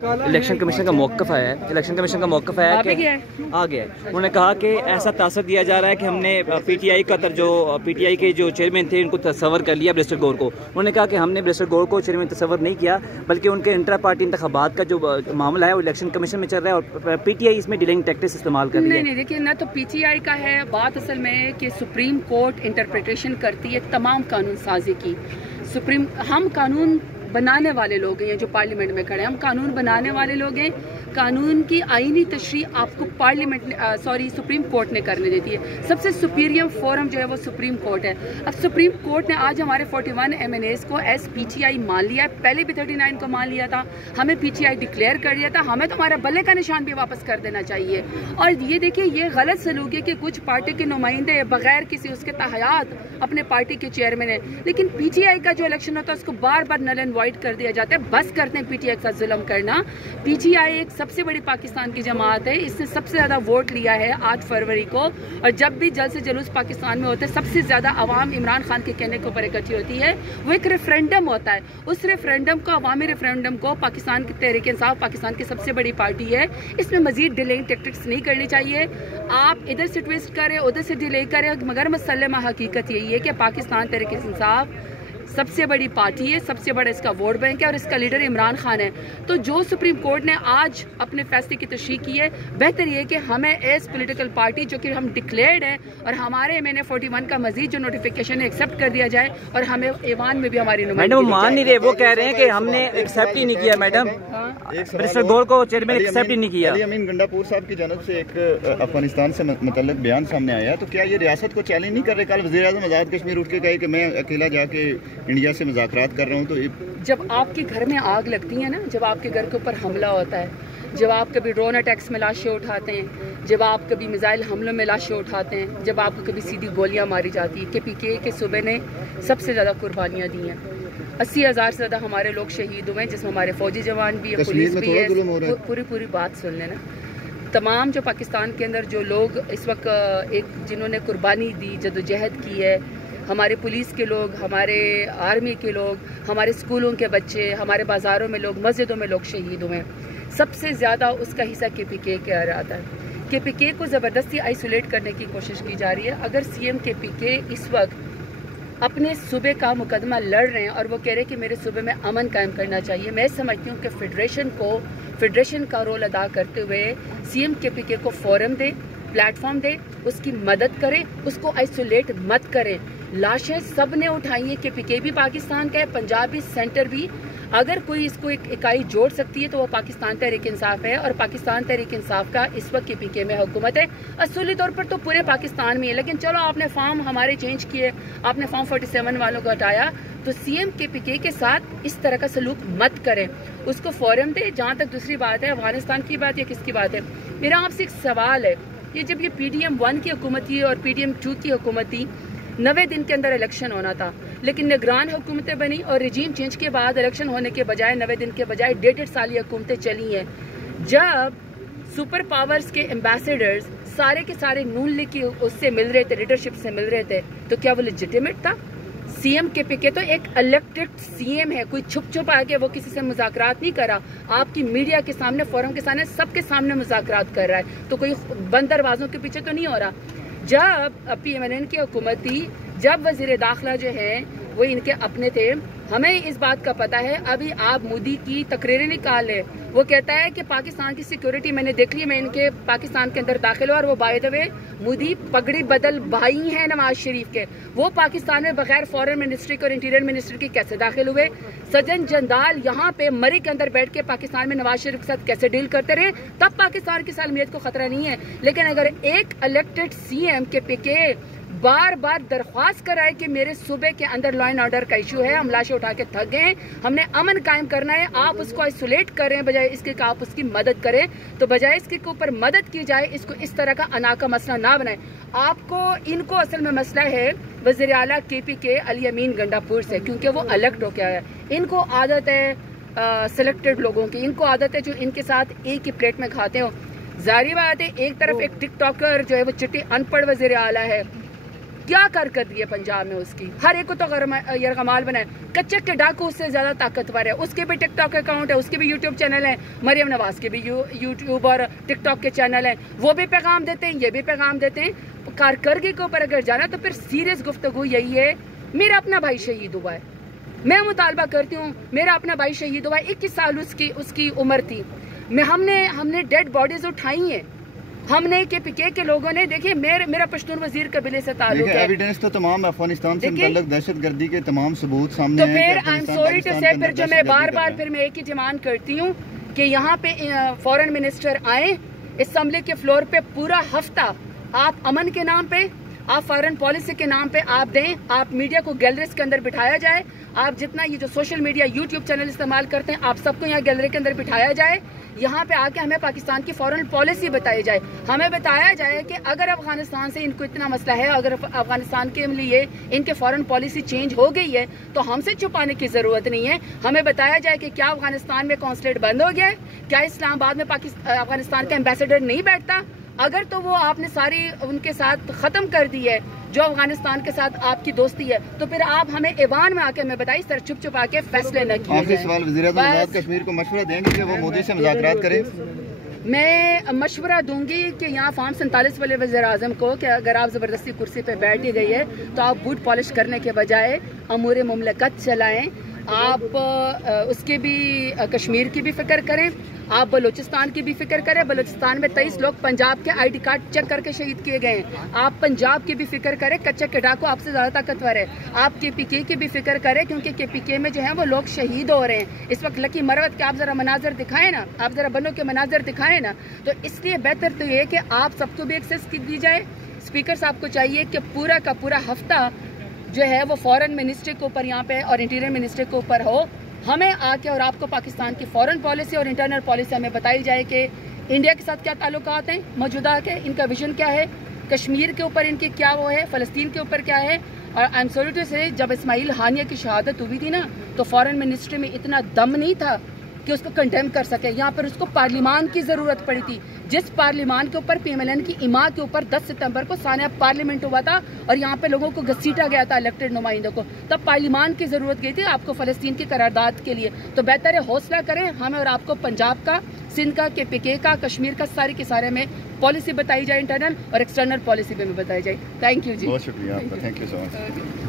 Election commission का मौक़िफ़ आया है। इलेक्शन कमीशन का मौक़िफ़ आया कि आ गया है। उन्होंने कहा कि ऐसा तासर दिया जा रहा है कि हमने पीटीआई का जो पीटीआई के जो चेयरमैन थे उनको तस्वर कर लिया बैरिस्टर गौर को। उन्होंने कहा कि हमने बैरिस्टर गौर को चेयरमैन तस्वर नहीं किया, बल्कि उनके इंट्रा पार्टी इंतखाबात का जो मामला है वो इलेक्शन कमीशन में चल रहा है और पीटीआई इसमें डिलेइंग टैक्टिक्स इस्तेमाल कर रही है। नहीं, देखिए ना तो पीटीआई का है बात असल में कि सुप्रीम कोर्ट इंटरप्रिटेशन करती है तमाम कानून साजी की। हम कानून बनाने वाले लोग हैं, जो पार्लियामेंट में खड़े हैं, हम कानून बनाने वाले लोग हैं। कानून की आईनी तशरीह आपको सुप्रीम कोर्ट ने करने देती है। सबसे सुपीरियर फोरम जो है वो सुप्रीम कोर्ट है। अब सुप्रीम कोर्ट ने आज हमारे 41 MNAs को एस पीटीआई मान लिया है। पहले भी 39 को मान लिया था, हमें पीटीआई डिक्लेयर कर दिया था। हमें तो हमारा बल्ले का निशान भी वापस कर देना चाहिए। और ये देखिए, ये गलत सलूक है कि कुछ पार्टी के नुमाइंदे बगैर किसी उसके तहयात अपने पार्टी के चेयरमैन है, लेकिन पीटीआई का जो इलेक्शन होता है उसको बार बार नल एंड वाइड कर दिया जाता है। बस करते हैं पीटीआई के साथ जुल्म करना। पीटीआई एक सबसे बड़ी पाकिस्तान की जमात है, इसने सबसे ज्यादा वोट लिया है 8 फरवरी को। और जब भी जल से जुलूस पाकिस्तान में होते हैं, सबसे ज्यादा आवाम इमरान खान के कहने के ऊपर इकट्ठी होती है। वो एक रेफरेंडम होता है, उस रेफरेंडम को, अवामी रेफरेंडम को पाकिस्तान की तहरीक इंसाफ पाकिस्तान की सबसे बड़ी पार्टी है, इसमें मजीद डिलेइंग टैक्टिक्स नहीं करनी चाहिए। आप इधर से ट्विस्ट करें, उधर से डिले करें, मगर मसल्लमा हकीकत यही है कि पाकिस्तान तहरीक इंसाफ सबसे बड़ी पार्टी है, सबसे बड़ा इसका वोट बैंक है और इसका लीडर इमरान खान है। तो जो सुप्रीम कोर्ट ने आज अपने फैसले की तशरीह की है, बेहतर ये कि हमें एज पॉलिटिकल पार्टी जो कि हम डिक्लेयर्ड है और हमारे MNA 41 का मजीद जो नोटिफिकेशन है एक्सेप्ट कर दिया जाए और हमें ऐवान में भी हमारी मैडम मान नहीं रहे। वो कह रहे हैं कि हमने एक्सेप्ट ही नहीं किया। मैडम बैरिस्टर गौर को चेयरमैन एक्सेप्ट ही नहीं किया। अली अमीन गंडापुर साहब की जानब से एक अफगानिस्तान से मुतल्लिक बयान सामने आया, तो क्या ये रियासत को चैलेंज नहीं कर रहे? कल वज़ीर-ए-आज़म आज़ाद कश्मीर उठ के कहे कि मैं अकेला जाके इंडिया से मुज़ाकरात कर रहा हूँ। तो जब आपके घर में आग लगती है ना, जब आपके घर के ऊपर हमला होता है, जब आप कभी ड्रोन अटैक्स में लाशें उठाते हैं, जब आप कभी मिसाइल हमलों में लाशें उठाते हैं, जब आपको कभी सीधी गोलियां मारी जाती है। KPK के सूबे ने सबसे ज़्यादा कुर्बानियाँ दी हैं। 80,000 से ज़्यादा हमारे लोग शहीद हुए हैं, जिसमें हमारे फौजी जवान भी है, पुलिस भी है। पूरी बात सुन लेना। तमाम जो पाकिस्तान के अंदर जो लोग इस वक्त जिन्होंने कुर्बानी दी, जदोजहद की है, हमारे पुलिस के लोग, हमारे आर्मी के लोग, हमारे स्कूलों के बच्चे, हमारे बाज़ारों में लोग, मस्जिदों में लोग शहीद हुए हैं। सबसे ज़्यादा उसका हिस्सा KPK का रहता है। KPK को ज़बरदस्ती आइसोलेट करने की कोशिश की जा रही है। अगर CM KPK इस वक्त अपने सूबे का मुकदमा लड़ रहे हैं और वो कह रहे हैं कि मेरे सूबे में अमन कायम करना चाहिए, मैं समझती हूँ कि फेडरेशन का रोल अदा करते हुए CM KPK को फोरम दे, प्लेटफॉर्म दे, उसकी मदद करें, उसको आइसोलेट मत करें। लाशें सब ने उठाई है, KPK भी पाकिस्तान का है, पंजाब भी, सेंटर भी। अगर कोई इसको एक इकाई जोड़ सकती है तो वो पाकिस्तान तहरीक इंसाफ है और पाकिस्तान तहरीक इंसाफ का इस वक्त KPK में हुकूमत है। असूली तौर पर तो पूरे पाकिस्तान में है, लेकिन चलो आपने फॉर्म हमारे चेंज किए, आपने फॉर्म 47 वालों को हटाया, तो CM KPK के साथ इस तरह का सलूक मत करें, उसको फोरम दे। जहाँ तक दूसरी बात है, अफगानिस्तान की बात या किसकी बात है, मेरा आपसे एक सवाल है। ये जब ये PDM 1 की हुकूमत थी और PDM 2 की हुकूमत थी, 90 दिन के अंदर इलेक्शन होना था, लेकिन निगरान हुकूमतें बनी और रिजीम चेंज के बाद इलेक्शन होने के बजाय 90 दिन के बजाय 1.5 साल ये हुकूमतें चली हैं। जब सुपर पावर्स के एम्बेसडर्स सारे के सारे नून लीग की उससे मिल रहे थे, लीडरशिप से मिल रहे थे, तो क्या वो लेजिटिमेट था? CM KPK तो एक इलेक्टेड CM है, कोई छुप आके वो किसी से मुज़ाकरात नहीं करा, आपकी मीडिया के सामने, फोरम के सामने, सबके सामने मुज़ाकरात कर रहा है, तो कोई बंद दरवाजों के पीछे तो नहीं हो रहा। जब PMNN की हुकूमत थी, जब वज़ीर दाखिला जो है वो इनके अपने थे, हमें इस बात का पता है। अभी आप मोदी की तकरीरें निकाल लें, वो कहता है कि पाकिस्तान की सिक्योरिटी मैंने देख ली, मैं इनके पाकिस्तान के अंदर दाखिल हुआ। और वो बाय द वे मोदी पगड़ी बदल भाई हैं नवाज शरीफ के, वो पाकिस्तान में बगैर फॉरेन मिनिस्ट्री और इंटीरियर मिनिस्ट्री के कैसे दाखिल हुए? सज्जन जंदाल यहाँ पे मरी के अंदर बैठ के पाकिस्तान में नवाज शरीफ के साथ कैसे डील करते रहे? तब पाकिस्तान की सालमियत को खतरा नहीं है। लेकिन अगर एक इलेक्टेड CM KPK बार बार दरख्वास्त कराए कि मेरे सूबे के अंदर लॉ एंड ऑर्डर का इशू है, हम लाशें उठा के थक गए, हमने अमन कायम करना है, आप उसको आइसोलेट करें बजाय इसके कि आप उसकी मदद करें, तो बजाय इसके ऊपर मदद की जाए, इसको इस तरह का अना का मसला ना बनाए। आपको इनको असल में मसला है वज़ीर आला KPK अली अमीन गंडापुर से, क्योंकि वो इलेक्ट हो गया है। इनको आदत है सिलेक्टेड लोगों की, इनको आदत है जो इनके साथ एक ही प्लेट में खाते हो। जारी बात है, एक तरफ एक टिकटॉकर जो है वो चिट्टी अनपढ़ वज़ीर आला है, क्या कर दिए पंजाब में उसकी, हर एक को तो यरगमाल बनाए। कच्चे के डाकू उससे ज्यादा ताकतवर है, उसके भी टिकटॉक अकाउंट है, उसके भी यूट्यूब चैनल है, मरियम नवाज के भी यूट्यूब और टिकटॉक के चैनल हैं, वो भी पैगाम देते हैं, ये भी पैगाम देते हैं। कारकर्दगी के ऊपर अगर जाना तो फिर सीरियस गुफ्तगू यही है। मेरा अपना भाई शहीद हुआ है, मैं मुतालबा करती हूँ, मेरा अपना भाई शहीद हुआ है, 21 साल उसकी उम्र थी। हमने डेड बॉडीज उठाई हैं, हमने KPK के लोगों ने, देखिए मेरा पश्तून वजीर कबीले से ताल्लुक है। एविडेंस तो तमाम अफगानिस्तान से मुतल्लिक दहशतगर्दी के तमाम सबूत सामने तो फिर आई एम सॉरी टू से, फिर जो मैं बार फिर मैं एक ही डिमांड करती हूँ कि यहाँ पे फॉरेन मिनिस्टर आए, असम्बली के फ्लोर पे पूरा हफ्ता आप अमन के नाम पे, आप फॉरेन पॉलिसी के नाम पे आप दें, आप मीडिया को गैलरीज के अंदर बिठाया जाए, आप जितना ये जो सोशल मीडिया यूट्यूब चैनल इस्तेमाल करते हैं आप सबको यहाँ गैलरी के अंदर बिठाया जाए। यहाँ पे आके हमें पाकिस्तान की फॉरेन पॉलिसी बताई जाए, हमें बताया जाए कि अगर अफगानिस्तान से इनको इतना मसला है, अगर अफगानिस्तान के लिए इनके फॉरेन पॉलिसी चेंज हो गई है तो हमसे छुपाने की जरूरत नहीं है। हमें बताया जाए कि क्या अफगानिस्तान में कॉन्सुलेट बंद हो गया है, क्या इस्लामाबाद में अफगानिस्तान का एम्बेसडर नहीं बैठता, अगर तो वो आपने सारी उनके साथ खत्म कर दी है जो अफगानिस्तान के साथ आपकी दोस्ती है, तो फिर आप हमें ईवान में आके हमें बताइए सर छुप छुपा के फैसले न किए। आखिरी सवाल, वज़ीर-ए-आज़म आज़ाद कश्मीर को मशवरा देंगे कि वो मोदी से मुज़ाकरात करें? मैं मशवरा दूंगी कि यहाँ फॉर्म 47 वाले वज़ीर-ए-आज़म को कि अगर आप ज़बरदस्ती कुर्सी पे बैठ ही गई है तो आप बूट पॉलिश करने के बजाय अमूर मुमलकत चलाएं, आप उसके भी कश्मीर की भी फिक्र करें, आप बलूचिस्तान की भी फिक्र करें। बलूचिस्तान में 23 लोग पंजाब के ID कार्ड चेक करके शहीद किए गए हैं। आप पंजाब की भी फिक्र करें, कच्चा के डाकू आपसे ज्यादा ताकतवर है। आप KPK की भी फिक्र करें क्योंकि KPK में जो है वो लोग शहीद हो रहे हैं इस वक्त। लकी मरवत के आप जरा मनाजर दिखाएं ना, आप जरा बनो के मनाजर दिखाएं ना, तो इसलिए बेहतर तो ये कि आप सबको भी एक्सेस दी जाए। स्पीकर साहब को चाहिए कि पूरा का पूरा हफ्ता जो है वो फॉरेन मिनिस्टर के ऊपर यहाँ पे और इंटीरियर मिनिस्टर के ऊपर हो, हमें आके और आपको पाकिस्तान की फॉरेन पॉलिसी और इंटरनल पॉलिसी हमें बताई जाए कि इंडिया के साथ क्या ताल्लुकात हैं मौजूदा के, इनका विजन क्या है, कश्मीर के ऊपर इनके क्या वो है, फ़लस्तीन के ऊपर क्या है। और आई एम सॉरी टू से, जब इस्माइल हानिया की शहादत हुई थी ना तो फॉरेन मिनिस्ट्री में इतना दम नहीं था कि उसको कंडेम कर सके। यहाँ पर उसको पार्लियामान की ज़रूरत पड़ी थी, जिस पार्लियामान के ऊपर PMLN की इमा के ऊपर 10 सितंबर को सानिया पार्लियामेंट हुआ था और यहाँ पे लोगों को घसीटा गया था इलेक्टेड नुमाइंदों को, तब पार्लियामान की ज़रूरत गई थी आपको फ़लस्तीन की करारदाद के लिए। तो बेहतर है हौसला करें, हमें और आपको पंजाब का, सिंध का, KPK का, कश्मीर का सारे के सारे में पॉलिसी बताई जाए, इंटरनल और एक्सटर्नल पॉलिसी भी में बताई जाए। थैंक यू जी, बहुत शुक्रिया आपका, थैंक यू सो मच।